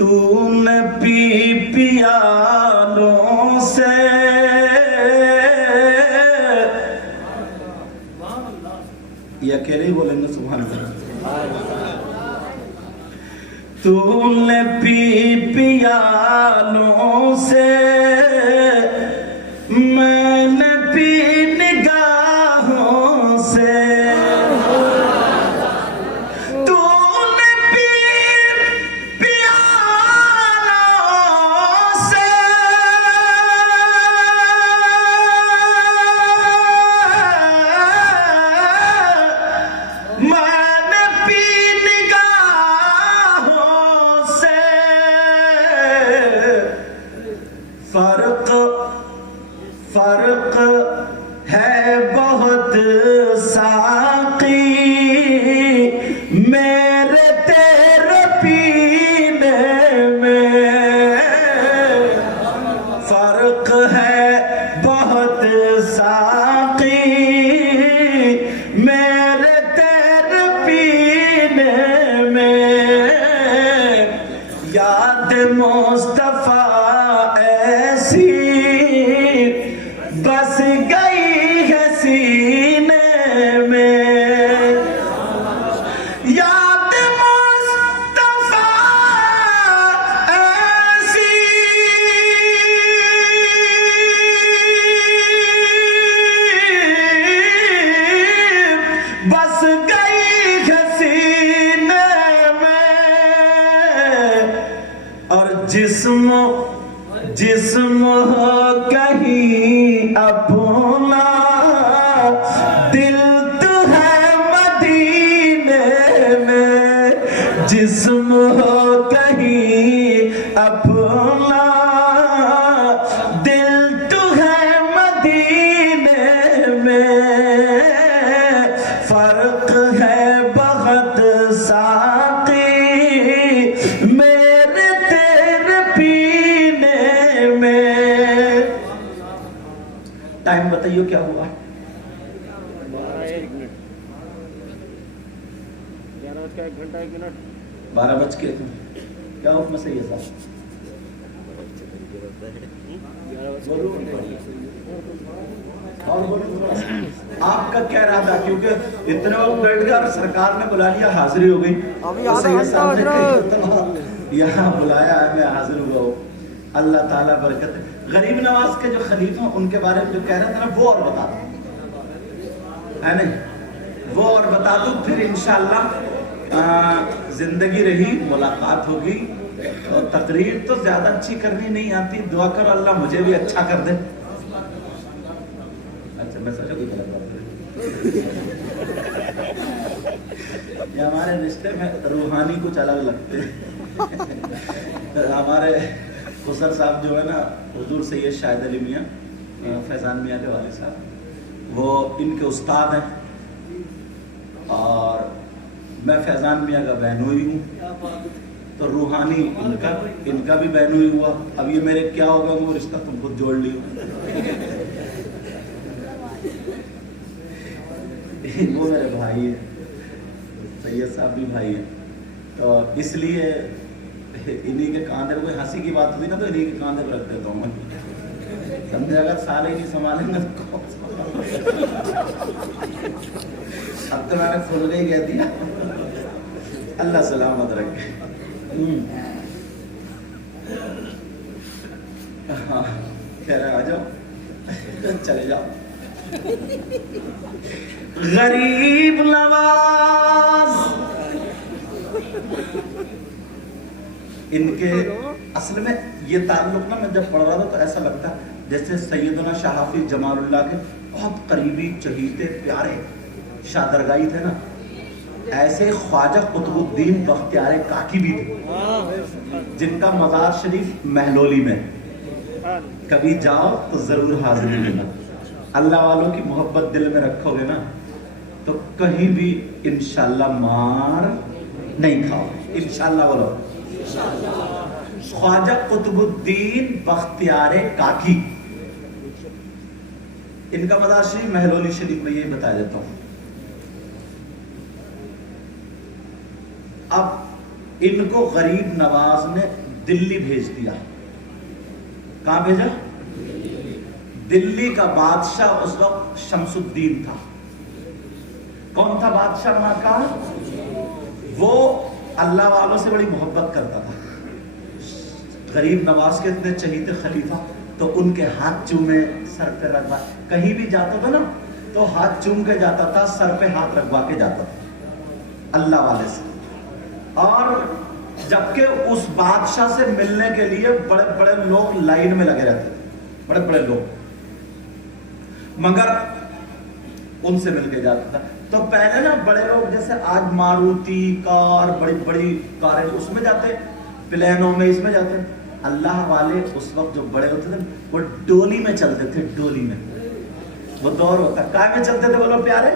تو نے پی پیالوں سے یہ اکیلے ہی بولیں گے سبحان اللہ. تو نے پی پیالوں سے میں نے پی نگاہوں سے. تو نے پی پیالوں سے میں نے پی نگاہوں سے. فرق ہے بہت ساقی میرے تیرے پینے میں. فرق ہے بہت ساقی میرے تیرے پینے میں. یاد مصطفیٰ ایسی بس گئی ہے سینے میں. یاد مصطفیٰ ایسی بس گئی ہے سینے میں. اور جسم ہو کہیں اپنا دل تو ہے مدینے میں. جسم ہو کہیں اپنا دل تو ہے مدینے میں. فرق ہے بہت ساقی میرے تیرے پینے میں. ٹائم بتائیے کیا ہوا؟ 12 بج کے کیا حکم صحیح ہے صاحب؟ آپ کا کیا ارادہ؟ کیونکہ اتنے وقت بیٹھ گئے اور سرکار نے بلا لیا، حاضری ہو گئی. یہاں بلایا ہے، میں حاضر ہوا ہوں. اللہ تعالیٰ برکت. غریب نواز کے جو خلیفہ ان کے بارے میں جو کہہ رہے تھے نا وہ اور بتا دوں ہے نہیں، وہ اور بتا دوں. پھر انشاءاللہ زندگی رہی ملاقات ہوگی. اور تقریر تو زیادہ اچھی کرنی نہیں آتی، دعا کرو اللہ مجھے بھی اچھا کر دے. اچھا میں سوچا کوئی غلط بات نہیں. یہ ہمارے رشتے میں روحانی کچھ الگ لگتے ہیں. ہمارے خسر صاحب جو ہے نا حضور سید شاہد علی میاں فیضان میاں کے والد صاحب، وہ ان کے استاد ہیں اور میں فیضان میاں کا بہنوئی ہوں. تو روحانی ان کا بھی بہنوئی ہوا. اب یہ میرے کیا ہوگا وہ رشتہ تم خود جوڑ لیو. وہ میرے بھائی ہیں، سید صاحب بھی بھائی ہیں. تو اس لیے انہی کے کاندھے پہ کوئی ہنسی کی بات ہوتی نا تو انہی کے کاندھے پہ رکھ دیتا ہوں میں. سمجھے اگر سارے ہی نہیں سنبھالیں گے تو اب تو میں نے کھل کے ہی کہہ دیا. اللہ سلامت رکھے. کہہ رہے آ جاؤ چلے جاؤ. غریب نواز ان کے اصل میں یہ تعلق نا میں جب پڑھ رہا تھا تو ایسا لگتا جیسے سیدنا شاہ حافظ جمال اللہ کے بہت قریبی چہیتے پیارے شادرگاہی تھے نا، ایسے خواجہ قطب الدین بختیار کاکی بھی تھے جن کا مزار شریف مہلولی میں. کبھی جاؤ تو ضرور حاضری لینا. اللہ والوں کی محبت دل میں رکھو گے نا تو کہیں بھی انشاءاللہ مار نہیں کھاؤ. انشاءاللہ بولو. خواجہ قطب الدین بختیار کاکی ان کا مزار شریف مہلولی شریف میں یہ بتا دیتا ہوں. اب ان کو غریب نواز نے दिल्ली भेज दिया। कहां भेजा? दिल्ली का बादशाह उस वक्त शमसुद्दीन था। कौन था बादशाह वहां का? वो अल्लाह वालों से बड़ी मोहब्बत करता था। गरीब नवाज के इतने चहीते खलीफा, तो उनके हाथ चूमे, सर पे रखवा, कहीं भी जाता था ना तो हाथ चूम के जाता था, सर पे हाथ रखवा के जाता था अल्लाह वाले से। और जबकि उस बादशाह से मिलने के लिए बड़े बड़े लोग लाइन में लगे रहते थे, बड़े बड़े लोग, मगर उनसे मिलके जाता था। तो पहले ना बड़े लोग जैसे आज मारुति कार, बड़ी बड़ी कारें उसमें जाते, प्लेनों में, इसमें जाते। अल्लाह वाले उस वक्त जो बड़े होते थे वो डोली में चलते थे, डोली में। वो दौर होता, काय में चलते थे बोलो प्यारे?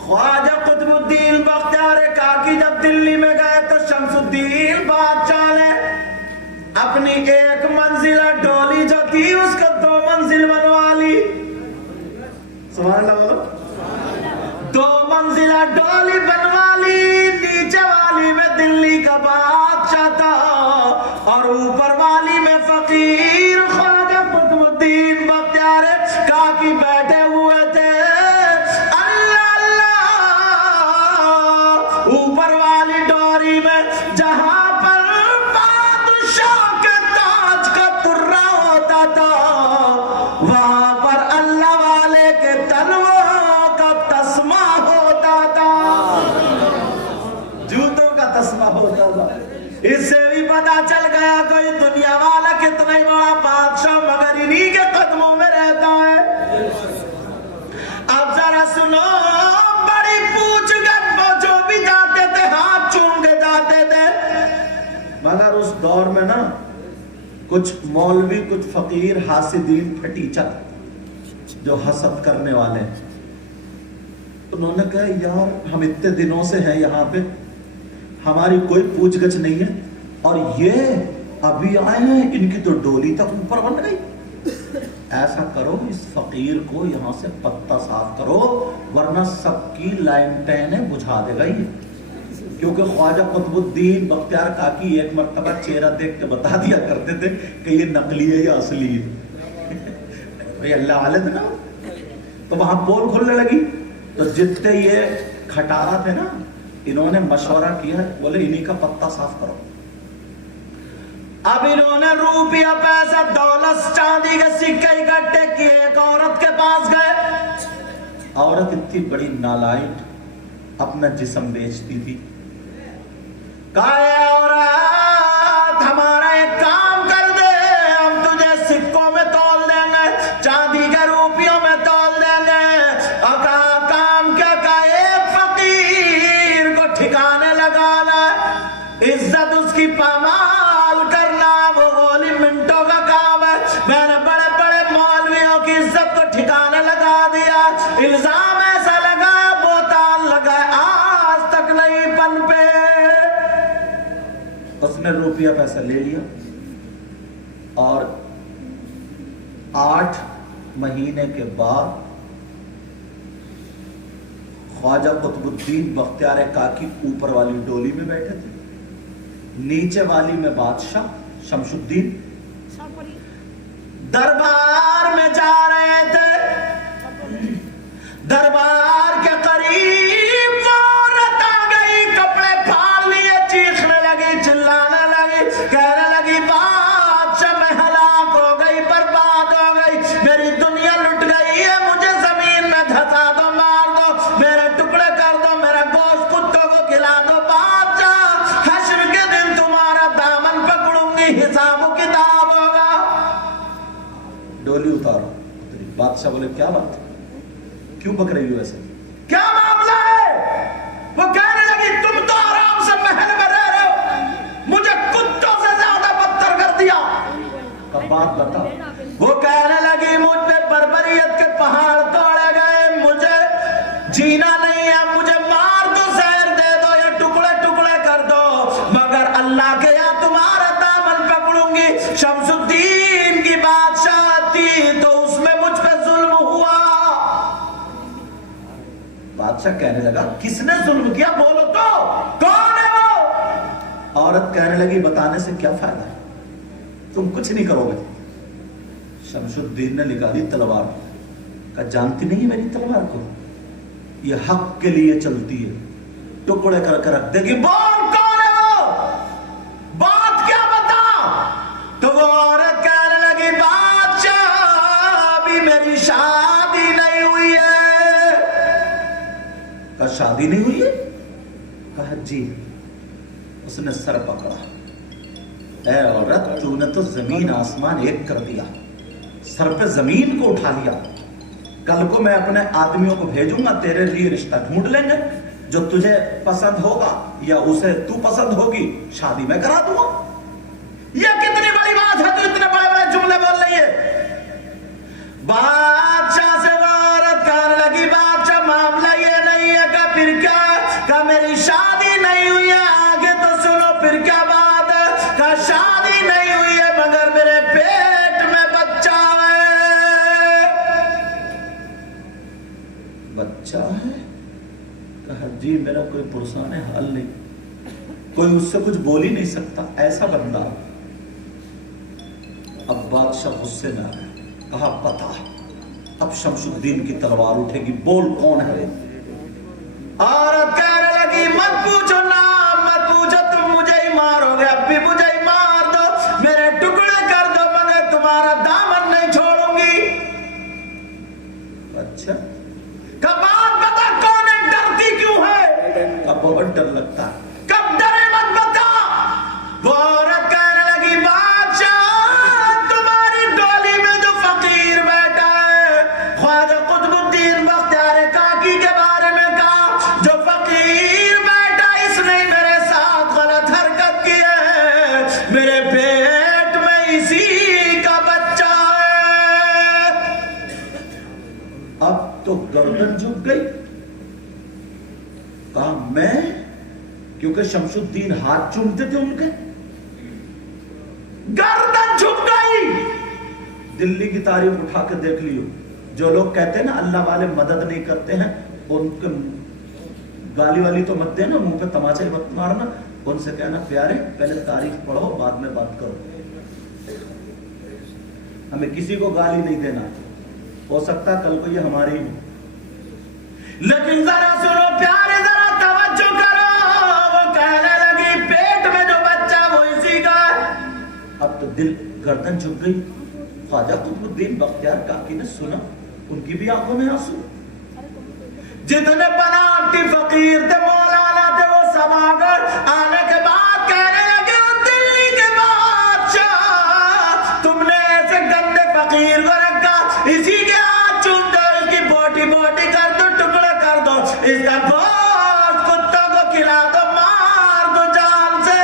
ख्वाजा कुतुबुद्दीन बख्तियार काकी जब दिल्ली में गए तो शमसुद्दीन बादशाह ने अपनी एक मंजिला डोली जो थी उसको 2 मंजिल बनवा ली। सुभान अल्लाह बोलो। 2 मंजिला डोली बनवा ली। नीचे वाली में दिल्ली का बादशाह था और ऊपर वाली में फकीर ख्वाजा कुतुबुद्दीन बख्तियार काकी बैठे हुए थे। अल्लाह अल्लाह। ऊपर वाली डोरी में जहां पर बादशाह के ताज का तुर्रा होता था, वहां पर अल्लाह वाले के तलवों का तस्मा होता था, जूतों का तस्मा होता था। इससे भी पता चल गया कोई दुनिया वाला कितना ही बड़ा बादशाह मगर इन्हीं के कदमों में रहता है। अब जरा सुनो, बड़ी पूछगछ जो भी जाते थे हाथ चूम के जाते थे। मगर उस दौर में ना कुछ मौलवी, कुछ फकीर, हासिदीन, फटीचर जो हसद करने वाले, उन्होंने कहा यार हम इतने दिनों से हैं यहाँ पे, हमारी कोई पूछगछ नहीं है और ये अभी आए हैं, इनकी तो डोली तक ऊपर बन गई। ऐसा करो इस फकीर को यहाँ से पत्ता साफ करो, वरना सबकी लाइटें बुझा देगा ये। क्योंकि ख्वाजा कुतुबुद्दीन बख्तियार काकी एक मर्तबा चेहरा देख के बता दिया करते थे कि ये नकली है या असली है। भाई अल्लाह वाले थे ना, तो वहां पोल खुलने लगी। तो जितने ये खटारा थे ना, इन्होंने मशवरा किया, बोले इन्हीं का पत्ता साफ करो। अब इन्होंने रुपया, पैसा, दौलत, चांदी के सिक्के इकट्ठे किए, एक औरत के पास गए। औरत इतनी बड़ी नालायक, अपना जिस्म बेचती थी। कहा औरत हमारा एक काम कर दे, हम तुझे सिक्कों में तौल देंगे, चांदी के रुपयों में तौल देंगे। और कहा काम क्या? कहा एक फकीर को ठिकाने लगाना, इज्जत उसकी पामाल करना, वो गोली मिनटों का काम है। मैंने बड़े बड़े मौलवियों की इज्जत को ठिकाने लगा दिया, इल्जाम ऐसा लगा, बोताल लगा, आज तक नहीं पनपे। उसने रुपया पैसा ले लिया और 8 महीने के बाद ख्वाजा कुतुबुद्दीन बख्तियार काकी ऊपर वाली डोली में बैठे थे, नीचे वाली में बादशाह शमसुद्दीन दरबार में जा रहे थे। दरबार के करीब वो औरत आ गई, कपड़े फाड़ लिए, चीखने लगी, चिल्लाने लगी, कहने लगी बादशाह मैं हलाक हो गई, बर्बाद हो गई, मेरी दुनिया लुट गई है, मुझे जमीन में धंसा दो, मार दो, मेरे टुकड़े कर दो, मेरा गोश्त कुत्तों को खिला दो। बादशाह हश्र के दिन तुम्हारा दामन पकड़ूंगी, हिसाब किताब होगा। डोली उतारो। बादशाह बोले क्या बात है, क्यों पकड़ रही हो ऐसे, क्या मामला है? वो कहने लगी तुम तो आराम से महल में रह रहे हो, मुझे कुत्तों से ज्यादा बदतर कर दिया। कब बात बता। वो कहने लगी मुझ पे बर्बरियत के पहाड़ तोड़े गए, मुझे जीना नहीं है, मुझे मार दो, जहर दे दो, या टुकड़े टुकड़े कर दो, मगर अल्लाह के या तुम्हारा दामन पकड़ूंगी। शमसुद्दीन की बादशाह थी तो उसमें मुझ पे जुल्म हुआ। बादशाह कहने लगा किसने जुल्म किया, बोलो तो कौन है वो? औरत कहने लगी बताने से क्या फायदा है, तुम कुछ नहीं करोगे। शमशुद्दीन ने निकाली तलवार, कहा जानती नहीं है मेरी तलवार को, ये हक के लिए चलती है, टुकड़े करके रख देगी। बोल कौन है वो, बात क्या बता। तो वो औरत कहने लगी बादशाह अभी मेरी शादी नहीं हुई है। कहा शादी नहीं हुई है, कहा जी। उसने सर पकड़ा, ऐ औरत तूने तो जमीन आसमान एक कर दिया, सर पे जमीन को उठा लिया। कल को मैं अपने आदमियों को भेजूंगा, तेरे लिए रिश्ता ढूंढ लेंगे, जो तुझे पसंद होगा या उसे तू पसंद होगी, शादी मैं करा दूंगा। ये कितनी बड़ी बात है, तू इतने बड़े बड़े जुमले बोल रही है। बादशाह से औरत कहने लगी बादशाह मामला ये नहीं है, का फिर क्या, का मेरी शादी नहीं हुई है, आगे तो सुनो फिर क्या बात है। का शादी नहीं हुई है मगर मेरे पेट में बच्चा है। बच्चा है, कहा जी मेरा कोई पुरसान हाल नहीं, कोई उससे कुछ बोल ही नहीं सकता, ऐसा बंदा। अब बादशाह गुस्से में आया, कहा पता। अब शमशुद्दीन की तलवार उठेगी, बोल कौन है। औरत कहने लगी मत पूछो नाम मत पूछो, तुम मुझे ही मारोगे, अब भी मुझे ही मार दो, मेरे टुकड़े कर दो, मगर तुम्हारा दामन नहीं छोड़ूंगी। अच्छा कब बात बता कौन है, डरती क्यों है। अब बहुत डर लगता है, कब डरे मत बता। वो औरत कहने लगी बादशाह तुम्हारी डोली में जो फकीर बैठा है, ख्वाजा कुतुबुद्दीन बख्तियार काकी के बारे में कहा, जो फकीर बैठा इसने मेरे साथ गलत हरकत की है, मेरे पेट में इसी का बच्चा है। अब तो गर्दन झुक गई। कहा मैं, क्योंकि शमशुद्दीन हाथ चूमते थे उनके, गर्दन झुक गई। दिल्ली की तारीफ उठा के देख लियो, जो लोग कहते हैं ना अल्लाह वाले मदद नहीं करते हैं, उनके गाली वाली तो मत देना, मुंह पे तमाचा ही मत मारना, उनसे कहना प्यारे पहले तारीफ पढ़ो बाद में बात करो। हमें किसी को गाली नहीं देना, हो सकता कल को ये हमारी ही, लेकिन जरा सुनो प्यारे, जरा तवज्जो करो। वो कहने लगी पेट में जो बच्चा वो इसी का है। अब तो दिल गर्दन झुक गई। ख्वाजा कुतुबुद्दीन बख्तियार काकी ने सुना, उनकी भी आंखों में आंसू। जितने बनावटी फकीर थे, मौलाना थे, वो सब आकर आने के बाद कहने लगे दिल्ली के बादशाह तुमने ऐसे गंदे फकीर को रखा, इसी के हाथ चूम दो, इसकी बोटी बोटी कर दो, टुकड़ा कर दो, इसका गोश्त कुत्तों को खिला दो, मार दो जान से।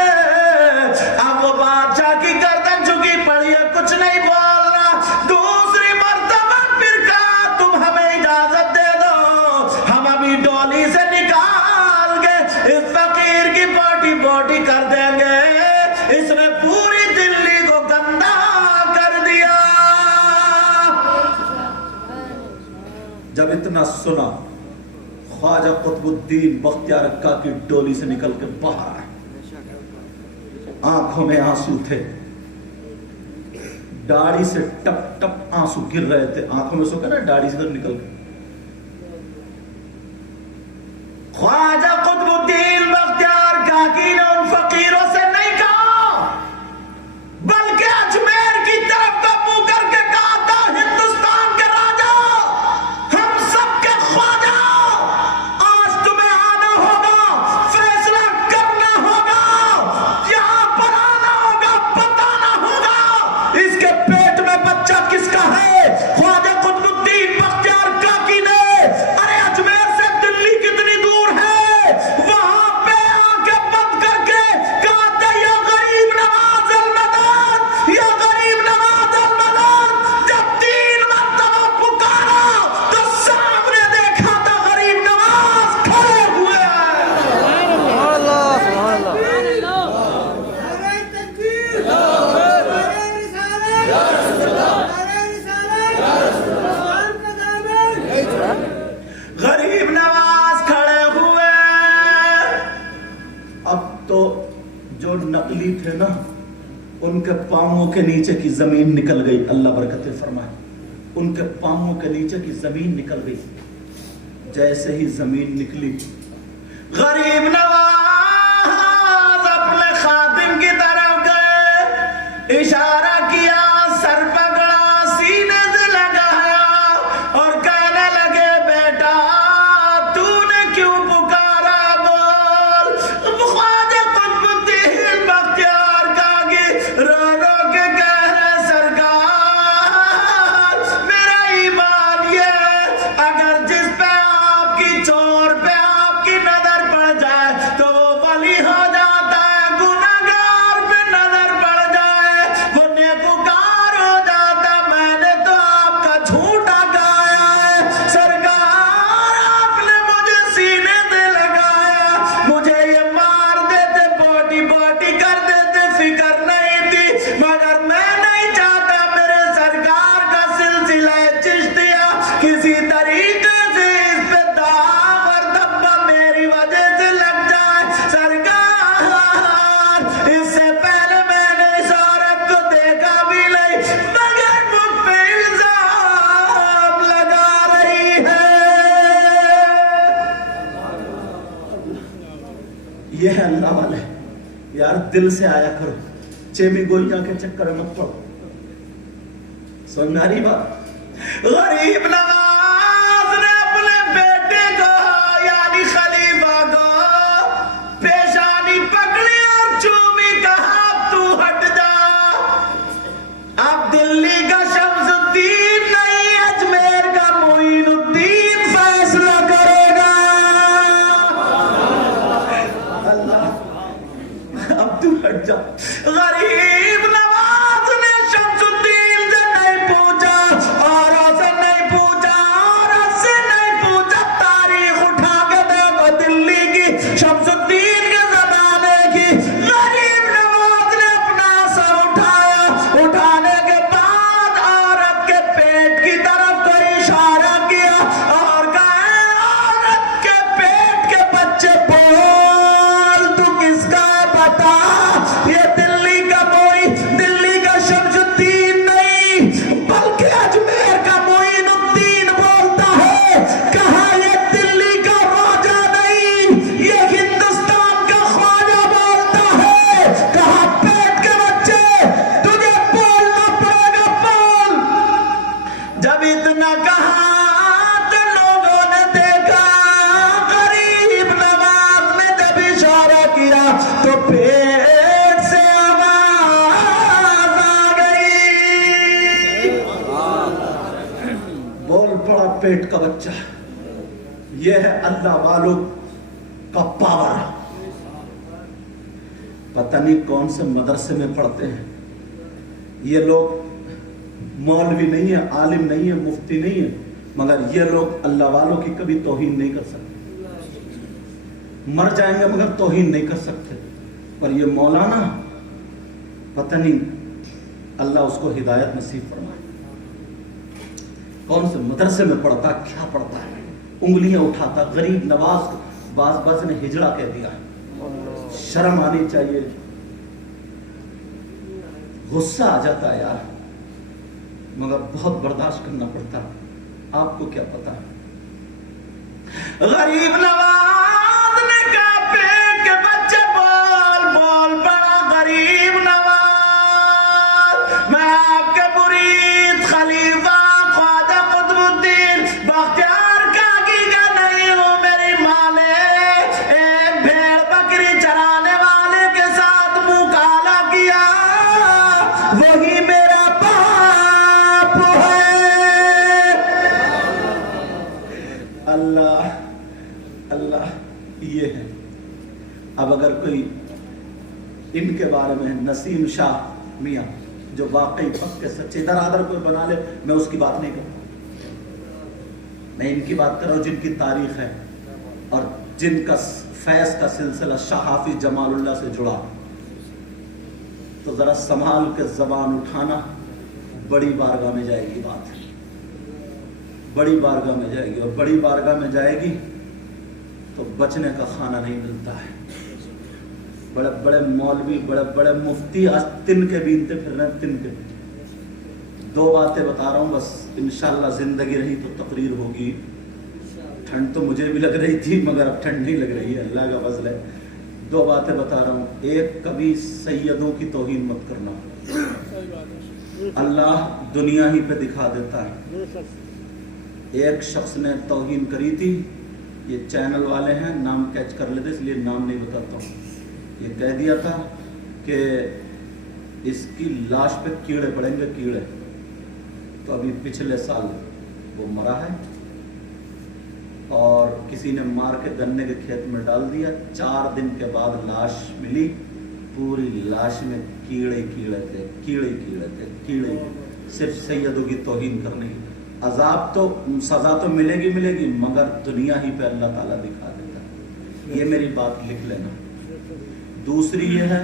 अब वो बादशाह की गर्दन झुकी पड़ी है, कुछ नहीं बोल रहा। दूसरी मर्तबा फिर कहा तुम हमें इजाजत दे दो, हम अभी डोली से निकाल के इस फकीर की बोटी बोटी कर देंगे। इसने पूरी दिल्ली को गंदा कर दिया। जब इतना सुना, ख्वाजा कुतुबुद्दीन बख्तियार काकी डोली से निकल के बाहर आए, आंखों में आंसू थे, दाढ़ी से टप टप आंसू गिर रहे थे, आंखों में सो ना दाढ़ी से निकल के। ख्वाजा कुतुबुद्दीन बख्तियार काकी ने उन फकीरों से नहीं कहा, बल्कि अजमेर की तरफ का मुंह करके कहा था हिंदुस्तान के राजा, हम सबके ख्वाजा, आज तुम्हें आना होगा, फैसला करना होगा, यहां पर आना होगा, बताना होगा इसके पेट में बच्चा किसका है। ख्वाजा कुतुबुद्दीन बख्तियार जो नकली थे ना, उनके पांवों के नीचे की जमीन निकल गई। अल्लाह बरकत फरमाए। उनके पांवों के नीचे की जमीन निकल गई। जैसे ही जमीन निकली, गरीब नवाज अपने खादिम की तरफ गए, इशारा किया, सर पकड़ा, सीने से लगाया और कहने लगे, बेटा तूने क्यों पुकारा, बोल। ख्वाजा कुतुबुद्दीन बख्तियार कागी रो रो के कह रहे, सरकार मेरा ईमान ये अगर जिस पे आपकी चोर पे आपकी नजर पड़ जाए तो वो वली हो जाता है, गुनहगार पे नजर पड़ जाए वो नेकूकार हो जाता। मैंने तो आपका झूठा गाया है सरकार, आपने मुझे सीने से लगाया, मुझे ये मार देते, बोटी बोटी कर देते, फिक्र नहीं थी, मगर मैं नहीं चाहता मेरे सरकार का सिलसिला चिश्तिया किसी तरीके से इस पे दाग और धब्बा मेरी वजह से लग जाए। सरकार इससे पहले मैंने इस औरत को देखा भी नहीं, मगर मुझ पे इल्जाम लगा रही है। ये है अल्लाह वाले। यार दिल से आया करो, चेमी गोइया के चक्कर में मत पड़ो। सुनारी बात, गरीब नवाज ने अपने बेटे को यानी खलीफा को पेशानी पकड़ी और चूमी, कहा तू हट जा, अब दिल्ली का शम्सुद्दीन नहीं अजमेर का मोइनुद्दीन फैसला करेगा। अल्लाह, अब तू हट जा। गरीब नवाज ने शम्सुद्दीन से नहीं पूछा, औरों से नहीं पूछा, औरत से नहीं पूछा, तारीख उठा के देखो दिल्ली की, शम्सुद्दीन के जमाने की। गरीब नवाज ने अपना सर उठाया, उठाने के बाद औरत के पेट की तरफ कोई इशारा किया और कहा, औरत के पेट के बच्चे बोल, तू किसका है बता, ये दिल्ली का शम्सुद्दीन नहीं बल्कि अजमेर का मोइनुद्दीन बोलता है। कहा ये दिल्ली का राजा नहीं, ये हिंदुस्तान का ख्वाजा बोलता है। कहा पेट के बच्चे तुझे बोलना पड़ेगा, बोल। जब इतना कहा तो लोगों ने देखा, गरीब नवाज ने जब इशारा किया तो पेट से आवाज आ गई, बोल पड़ा पेट का बच्चा। यह है अल्लाह वालों का पावर। पता नहीं कौन से मदरसे में पढ़ते हैं ये लोग, मौलवी नहीं है, आलिम नहीं है, मुफ्ती नहीं है, मगर ये लोग अल्लाह वालों की कभी तौहीन नहीं कर सकते। मर जाएंगे मगर तौहीन नहीं कर सकते। पर ये मौलाना पता नहीं, अल्लाह उसको हिदायत नसीब फरमाए, कौन से मदरसे में पढ़ता, क्या पढ़ता है, उंगलियां उठाता। गरीब नवाज को बाज ने हिजड़ा कह दिया। शर्म आनी चाहिए, गुस्सा आ जाता है यार, मगर बहुत बर्दाश्त करना पड़ता। आपको क्या पता। गरीब नवाज ने कहा, पेट के बच्चे बोल, बोल पड़ा गरीब नवाज, मैं आपके मुरीद खलीफा ख्वाजा कुतुबुद्दीन बख्तियार कागी का नहीं हूं। मेरी माँ ने एक भेड़ बकरी चराने वाले के साथ मुंह काला किया, वही मेरा बाप है। अल्लाह अल्लाह, ये है। अब अगर कोई इनके बारे में नसीम शाह मियाँ जो वाकई पक्के सच्चे दरादर कोई बना ले, मैं उसकी बात नहीं करता, मैं इनकी बात कर रहा हूँ जिनकी तारीख है और जिनका फैज का सिलसिला शाह हाफिज जमालुल्लाह से जुड़ा। तो जरा संभाल के जबान उठाना, बड़ी बारगाह में जाएगी बात, बड़ी बारगाह में जाएगी, और बड़ी बारगाह में जाएगी तो बचने का खाना नहीं मिलता है। बड़े बड़े मौलवी, बड़े बड़े मुफ्ती आज तिन के बीनते फिर रहे हैं, तिन के। दो बातें बता रहा हूँ बस, इंशाल्लाह जिंदगी रही तो तकरीर होगी। ठंड तो मुझे भी लग रही थी मगर अब ठंड नहीं लग रही है, अल्लाह का फजल है। दो बातें बता रहा हूँ। एक, कभी सैयदों की तौहीन मत करना, अल्लाह दुनिया ही पे दिखा देता है। एक शख्स ने तौहीन करी थी, ये चैनल वाले हैं, नाम कैच कर लेते इसलिए नाम नहीं बताता हूँ। ये कह दिया था कि इसकी लाश पे कीड़े पड़ेंगे, कीड़े। तो अभी पिछले साल वो मरा है और किसी ने मार के गन्ने के खेत में डाल दिया। 4 दिन के बाद लाश मिली, पूरी लाश में कीड़े कीड़े थे, कीड़े कीड़े थे, कीड़े। सिर्फ सैयदों की तौहीन करनी। अजाब तो, सजा तो मिलेगी मिलेगी, मगर दुनिया ही पे अल्लाह ताला दिखा देगा। ये मेरी बात लिख लेना। दूसरी ये है,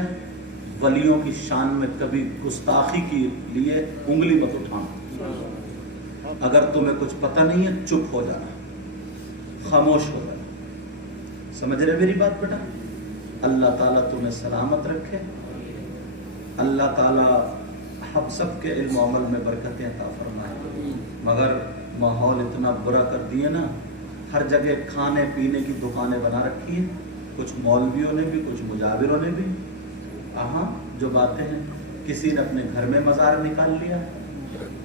वलियों की शान में कभी गुस्ताखी के लिए उंगली मत उठाना। अगर तुम्हें कुछ पता नहीं है, चुप हो जाना, खामोश हो जाना। समझ रहे मेरी बात बेटा? अल्लाह ताला तुम्हें सलामत रखे। अल्लाह ताला हम सब के इल्म और अमल में बरकतें अता फरमाए। मगर माहौल इतना बुरा कर दिए ना, हर जगह खाने पीने की दुकानें बना रखी हैं, कुछ मौलवियों ने भी, कुछ मुजाविरों ने भी। हाँ, जो बातें हैं, किसी ने अपने घर में मज़ार निकाल लिया,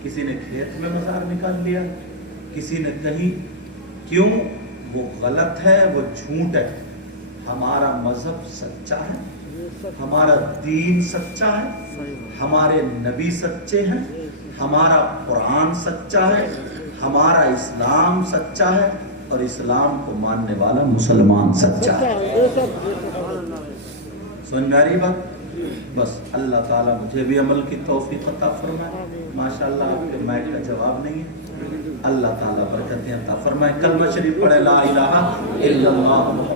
किसी ने खेत में मज़ार निकाल लिया, किसी ने कहीं। क्यों? वो गलत है, वो झूठ है। हमारा मजहब सच्चा है, हमारा दीन सच्चा है, हमारे नबी सच्चे हैं, हमारा कुरान सच्चा है, हमारा इस्लाम सच्चा है और इस्लाम को मानने वाला मुसलमान सच्चा है। समझ में आ रही बात? बस अल्लाह ताला मुझे भी अमल की तौफीक अता फरमाए। माशाअल्लाह आपके माइक का जवाब नहीं है। अल्लाह ताला बरकतें अता फरमाए। कलमा शरीफ पढ़े, ला इलाहा इल्लल्लाह।